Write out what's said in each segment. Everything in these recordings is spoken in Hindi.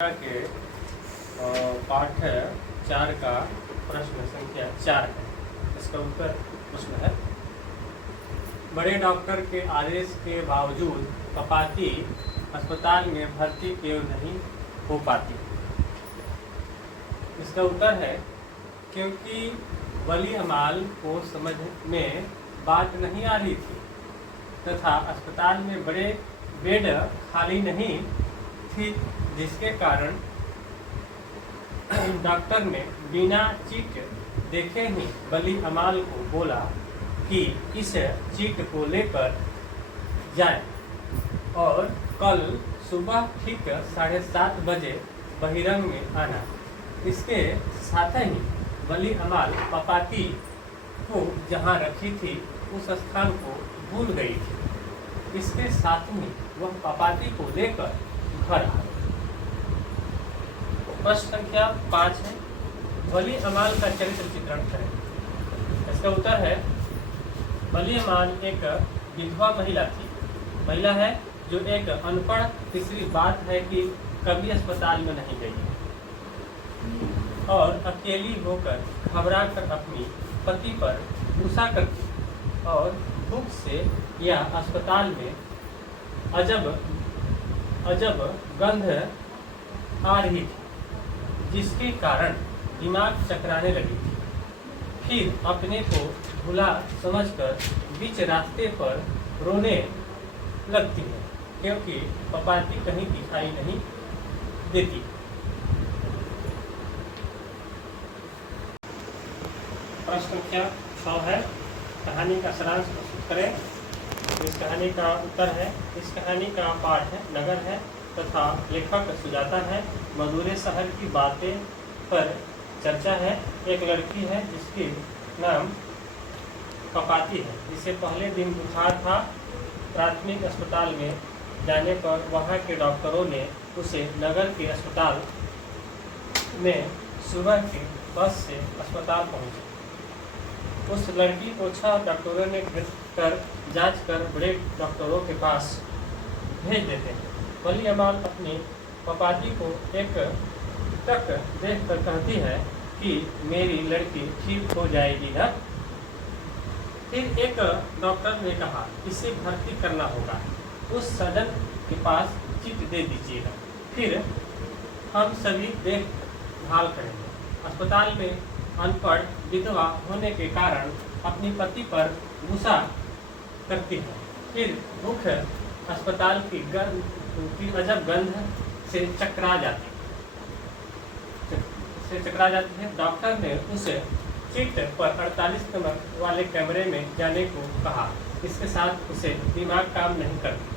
के पाठ 4 का प्रश्न संख्या 4 है। इसका उत्तर प्रश्न है, बड़े डॉक्टर के आदेश के बावजूद पपाती अस्पताल में भर्ती क्यों नहीं हो पाती। इसका उत्तर है, क्योंकि वली अमाल को समझ में बात नहीं आ रही थी तथा अस्पताल में बड़े बेड खाली नहीं थी, जिसके कारण डॉक्टर ने बिना चीट देखे ही वली अमाल को बोला कि इस चीट को लेकर जाएं और कल सुबह ठीक 7:30 बजे बहिरंग में आना। इसके साथ ही वली अमाल पपाती को जहां रखी थी उस स्थान को भूल गई थी। इसके साथ ही वह पपाती को लेकर घर आ गई। प्रश्न संख्या 5 है, वली अमाल का चरित्र चित्रण करें। इसका उत्तर है, वली अमाल एक विधवा महिला है जो एक अनपढ़। तीसरी बात है कि कभी अस्पताल में नहीं गई और अकेली होकर घबरा कर अपनी पति पर गुस्सा करती और भूख से या अस्पताल में अजब गंध आ रही थी, जिसके कारण दिमाग चकराने लगी थी। फिर अपने को भूला समझकर बीच रास्ते पर रोने लगती है, क्योंकि पपाती कहीं दिखाई नहीं देती। प्रश्न संख्या 6 है, कहानी का सारांश प्रस्तुत करें। इस कहानी का उत्तर है, इस कहानी का पाठ है नगर है तथा लेखक सुजाता है। मधुरे शहर की बातें पर चर्चा है। एक लड़की है जिसकी नाम पपाती है, जिसे पहले दिन बुखार था। प्राथमिक अस्पताल में जाने पर वहाँ के डॉक्टरों ने उसे नगर के अस्पताल में सुबह की बस से अस्पताल पहुँचे। उस लड़की को 6 डॉक्टरों ने जांच कर बड़े डॉक्टरों के पास भेज देते हैं। वली अमाल अपनी पपाती को एक टक देख कर कहती है कि मेरी लड़की ठीक हो जाएगी ना। फिर एक डॉक्टर ने कहा, इसे भर्ती करना होगा, उस सजन के पास चिट दे दीजिएगा, फिर हम सभी देखभाल करेंगे। अस्पताल में अनपढ़ विधवा होने के कारण अपनी पति पर गुस्सा करती है। फिर भूख अस्पताल की अजब गंध से चकरा जाती है। डॉक्टर ने उसे चिट पर 48 नंबर वाले कमरे में जाने को कहा। इसके साथ उसे दिमाग काम नहीं करती।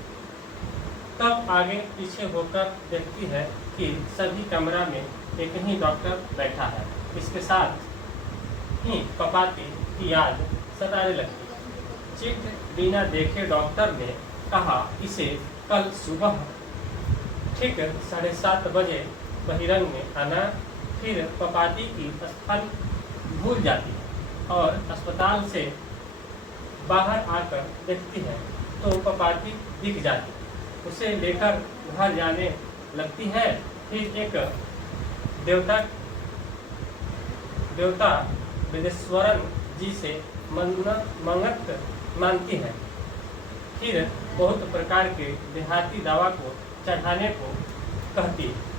तब आगे पीछे होकर देखती है कि सभी कमरा में एक ही डॉक्टर बैठा है। इसके साथ ही पपाती की याद सताने लगती। चिट बिना देखे डॉक्टर ने कहा, इसे कल सुबह ठीक 7:30 बजे बहिरंग में आना। फिर पपाती की स्थल भूल जाती है और अस्पताल से बाहर आकर देखती है तो पपाती दिख जाती है। उसे लेकर घर जाने लगती है। फिर एक देवता वेदेश्वरन जी से मन्नत मांगती है। फिर बहुत प्रकार के देहाती दवा को चढ़ाने को कहती है।